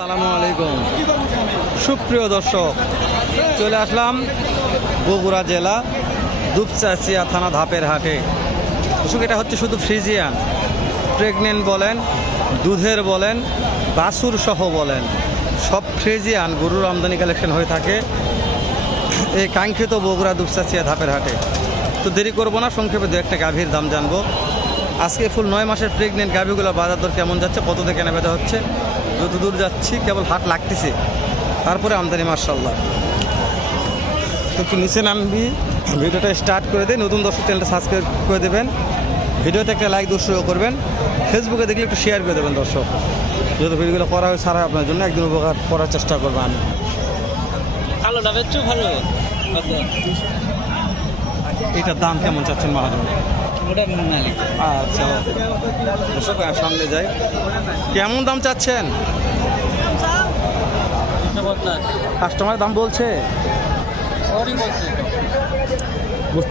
সালামু আলাইকুম। সুপ্রিয় দর্শক, চলে আসলাম বগুড়া জেলা দুপচাচিয়া থানা ধাপের হাটে। দর্শক, এটা হচ্ছে শুধু ফ্রিজিয়ান। প্রেগনেন্ট বলেন, দুধের বলেন, বাছুর সহ বলেন, সব ফ্রিজিয়ান গরুর আমদানি কালেকশন হয়ে থাকে এই কাঙ্ক্ষিত বগুড়া দুপচাচিয়া ধাপের হাটে। তো দেরি করব না, সংক্ষেপে দু একটা গাভীর দাম জানব। আজকে ফুল নয় মাসের প্রেগনেন্ট গাভীগুলো বাজার দর কেমন যাচ্ছে, কত থেকে কেনা বেচা হচ্ছে যত দূর যাচ্ছি কেবল হাট লাগতেছে। তারপরে আমদানি মার্শাল্লাহ তো একটু নিচে নামবি ভিডিওটা স্টার্ট করে দিই নতুন দর্শক চ্যানেলটা সাবস্ক্রাইব করে দেবেন। ভিডিওতে একটা লাইক দর্শক করবেন। ফেসবুকে দেখলে একটু শেয়ার করে দেবেন দর্শক। যত ভিডিওগুলো করা হয় সারা আপনার জন্য একদিন উপকার করার চেষ্টা করব আমি। ভালো। আচ্ছা। এটার দাম কেমন চাচ্ছেন মহাজন? ওটা নালি। আচ্ছা। দর্শক সামনে যাই। কেমন দাম চাচ্ছেন? কাস্টমার দাম বলছে।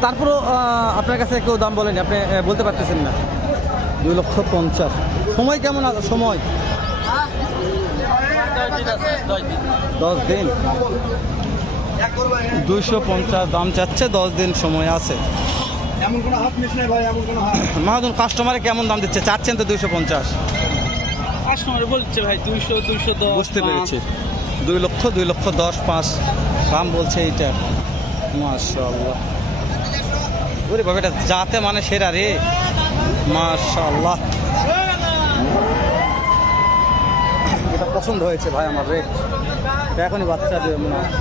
তারপরও আপনার কাছে কেউ দাম বলেনি, আপনি বলতে পারতেছেন না। দুই লক্ষ পঞ্চাশ। সময় কেমন আছে? সময়? দশ দিন। দুইশো পঞ্চাশ দাম চাচ্ছে, দশ দিন সময় আছে। এমন কোনো হাত মিস নাই ভাই এমন কোনো হাত। মাহাজন কাস্টমারে কেমন দাম দিচ্ছে? চাচ্ছেন তো দুইশো পঞ্চাশ। কাস্টমার বলছে ভাই দুইশো দুইশো দশ বুঝতে পেরেছি। দুই লক্ষ দুই লক্ষ দশ পাঁচ। দাম বলছে এইটা। মাশাল্লাহ ওরে বাবা এটা যাতে মানে সেরা রে। মাশাল্লাহ এটা পছন্দ হয়েছে ভাই আমার রে। এখনই বাচ্চা দেবে মনে হয়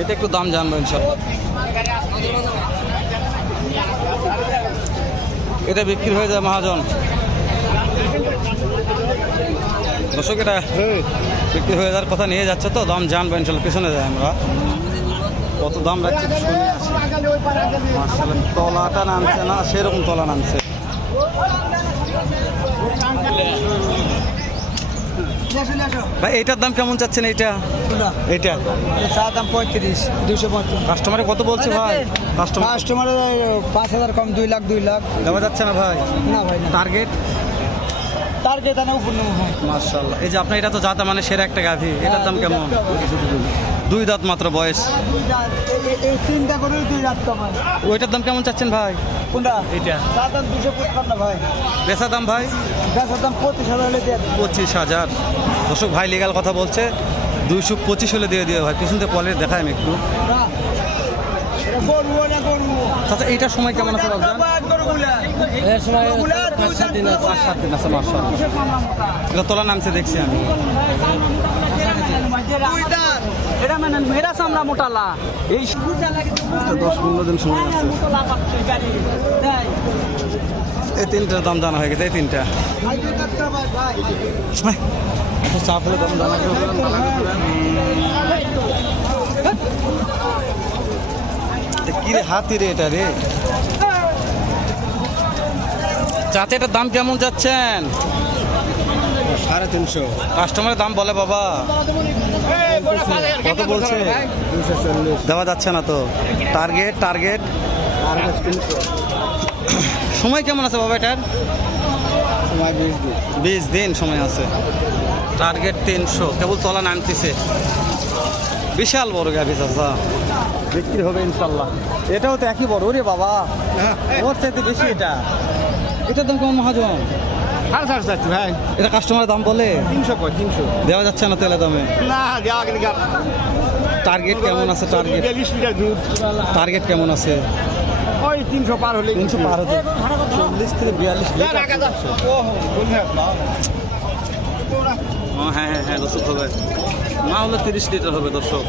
এটা একটু দাম জানব ইনশাল্লাহ। এটা বিক্রি হয়ে যায় মহাজন। দর্শক, এটা বিক্রি হয়ে যাওয়ার কথা নিয়ে যাচ্ছে তো, দাম জানব ইনশাল্লাহ, পেছনে যায় আমরা। কত দাম রাখছে তলাটা নামছে না, সেরকম তলা নামছে। ভাই এটার দাম কেমন চাচ্ছেন এইটা? এটা চা দাম পঁয়ত্রিশ দুশো পঁয়ত্রিশ। কাস্টমারে কত বলছে ভাই? কাস্টমার কাস্টমারের পাঁচ হাজার কম দুই লাখ দুই লাখ। দেওয়া যাচ্ছে না ভাই? না ভাই টার্গেট টার্গেট কে উপর নেব মার্শাল্লাহ এই যে আপনার এটা তো জাতা মানে সেরা একটা গাভী। এটার দাম কেমন? দুই দাঁত মাত্র বয়স। ওইটার দাম কেমন চাচ্ছেন ভাই? কোনটা? এটা দাম দুশো পঁচপান্ন ভাই। বেচা দাম ভাই? গাছের দাম পঁচিশ হাজার হলে পঁচিশ হাজার। দর্শক ভাই লিগাল কথা বলছে দুইশো পঁচিশ হলে দিয়ে দিয়ে ভাই। পিছন থেকে কোয়ালিটি দেখায় আমি একটু। আচ্ছা এইটার সময় কেমন আছে তোলা নামছে দেখছি আমি। এটা মানে মেরা সামলা মোটালা। এই দশ পনেরো দিন সময় আছে। এই তিনটার দাম জানা হয়ে গেছে, এই তিনটা। চাপ হলে দাম জানা কি রে হাতি রে এটা রে? চাচা, এটার দাম কেমন যাচ্ছেন? সাড়ে তিনশো। কাস্টমারের দাম বলে বাবা। কত বলছে? দেওয়া যাচ্ছে না তো। Target target. সময় কেমন আছে বাবা এটার? সময় বিশ দিন। বিশ দিন সময় আছে। টার্গেট তিনশো। কেবল তলা নামতেছে। বিশাল বড় গাভি চাচা বিক্রি হবে ইনশাল্লাহ। এটাও তো একই বড়। রে বাবা ওর চাইতে বেশি এটা। এটার দাম কেমন মহাজন? সাড়ে ভাই। এটা কাস্টমারের দাম বলে? তিনশো কয় তিনশো। দেওয়া যাচ্ছে না তেলে দামে। না দেওয়া টার্গেট কেমন আছে টার্গেট লিটার দুধ। টার্গেট কেমন আছে? ওই তিনশো পার হলে তিনশো পার হতে চল্লিশ থেকে বিয়াল্লিশ লিটার। ও হ্যাঁ হ্যাঁ হ্যাঁ দর্শক হবে। না হলে তিরিশ লিটার হবে দর্শক।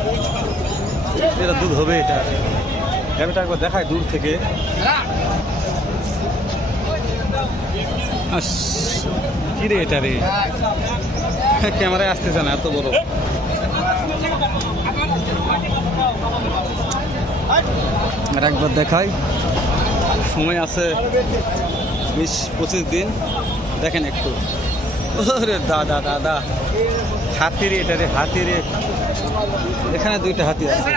এটা দুধ হবে এটা। একবার দেখায় দূর থেকে। আস, রে এটা রে? ক্যামেরায় আসতেছে না, এত বড়। আর একবার দেখাই। সময় আছে বিশ পঁচিশ দিন। দেখেন একটু। ওরে দাদা দাদা হাতি রে এটা রে, হাতি রে। এখানে দুইটা হাতি আছে।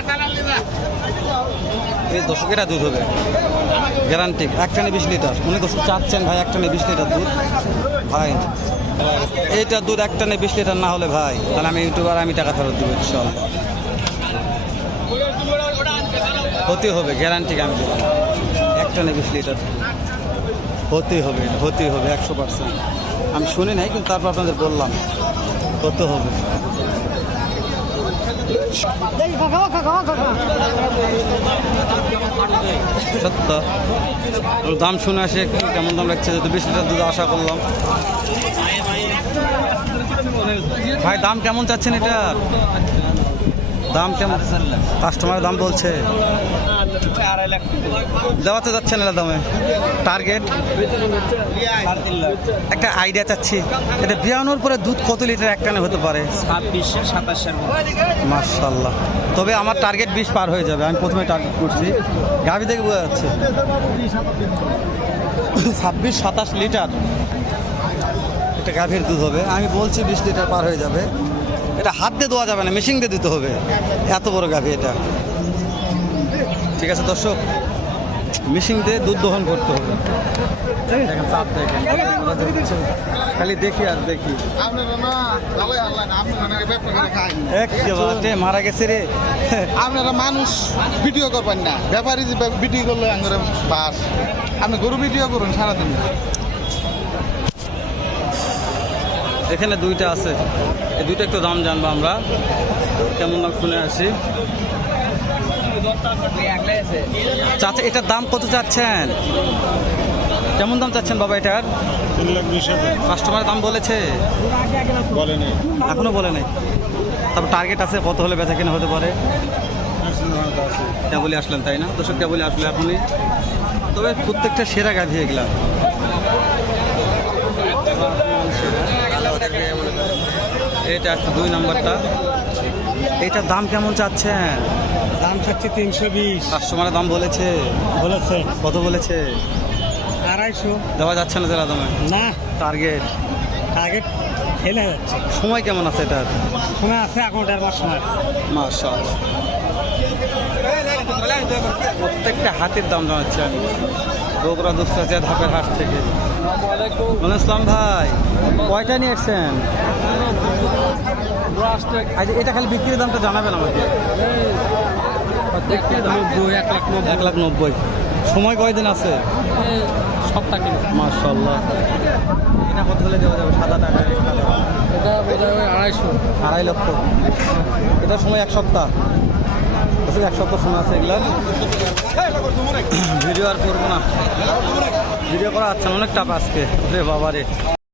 এই দশকেরা দুধ হবে। গ্যারান্টি, এক টানে বিশ লিটার। উনি তো চাচ্ছেন ভাই এক টানে বিশ লিটার দুধ? ভাই, এইটা দুধ এক টানে বিশ লিটার না হলে ভাই, তাহলে আমি ইউটিউবার আমি টাকা ফেরত দেবো চল হতে হবে, গ্যারান্টি আমি দিলাম এক টানে বিশ লিটার হতেই হবে হতেই হবে, একশো পার্সেন্ট। আমি শুনি নাই, কিন্তু তারপর আপনাদের বললাম, হতে হবে। সত্য। দাম শুনে আসে কেমন দাম লাগছে যেহেতু বিশ লিটার দুধ আশা করলাম। ভাই, দাম কেমন চাচ্ছেন এটা? দাম কেমন? কাস্টমারের দাম বলছে। দেওয়াতে যাচ্ছেন এলা দামে টার্গেট একটা আইডিয়া চাচ্ছি। এটা বিয়ানোর পরে দুধ কত লিটার একটানে হতে পারে? ছাব্বিশে সাতাশের মার্শাল্লাহ তবে আমার টার্গেট বিশ পার হয়ে যাবে। আমি প্রথমে টার্গেট করছি। গাভি থেকে বোঝা যাচ্ছে। ছাব্বিশ সাতাশ লিটার এটা গাভীর দুধ হবে। আমি বলছি বিশ লিটার পার হয়ে যাবে। এটা হাত দিয়ে দেওয়া যাবে না মেশিন দিয়ে দিতে হবে। এত বড় গাভী এটা। ঠিক আছে দর্শক মেশিন দিয়ে দুধ দহন করতে হবে। দেখেন চাপ দেখেন খালি দেখি আর দেখি। একেবারে মারা গেছে রে। আপনারা মানুষ ভিডিও করবেন না। ব্যাপারী ভিডিও করলে আঙ্গুরে বাস। আপনি গরু ভিডিও করুন সারাদিন। এখানে দুইটা আছে। এই দুইটা একটু দাম জানব আমরা। কেমন দাম শুনে আসি। চাচা, এটার দাম কত চাচ্ছেন? কেমন দাম চাচ্ছেন বাবা এটার? কাস্টমারের দাম বলেছে। এখনও বলে নাই। তারপর টার্গেট আছে, কত হলে বেচা কেনা হতে পারে? কেবলই আসলেন, তাই না? দর্শক, কেবলই আসলে এখনই। তবে প্রত্যেকটা সেরা গাভি এগুলা। এটা একটা দুই নাম্বারটা। এটার দাম কেমন চাচ্ছেন? দাম চাচ্ছে তিনশো বিশ। কাস্টমারের দাম বলেছে। বলেছে। কত বলেছে? আড়াইশো। দেওয়া যাচ্ছে না জেলা দামে? না। টার্গেট? টার্গেট ফেলে যাচ্ছে। সময় কেমন আছে এটার? সময় আছে এখন দেড় মাস সময়। মাশাল প্রত্যেকটা হাতের দাম জানাচ্ছি আমি। বগুড়া দুপচাচিয়া ধাপের হাট থেকে। ইসলাম ভাই কয়টা নিয়ে এসছেন? আচ্ছা এটা খালি বিক্রির দামটা জানাবেন আমাকে। এক লাখ নব্বই। সময় কয়দিন আছে? সপ্তাহ মার্শাল্লাহ এটা কত হলে দেওয়া যাবে? সাদা টাকা এটা আড়াইশো। আড়াই লক্ষ। এটা সময় এক সপ্তাহ। আসলে এক সপ্তাহ শোনা আছে এগুলার। ভিডিও আর করব না। ভিডিও করা আচ্ছা অনেক টাপ আজকে। বাবারে।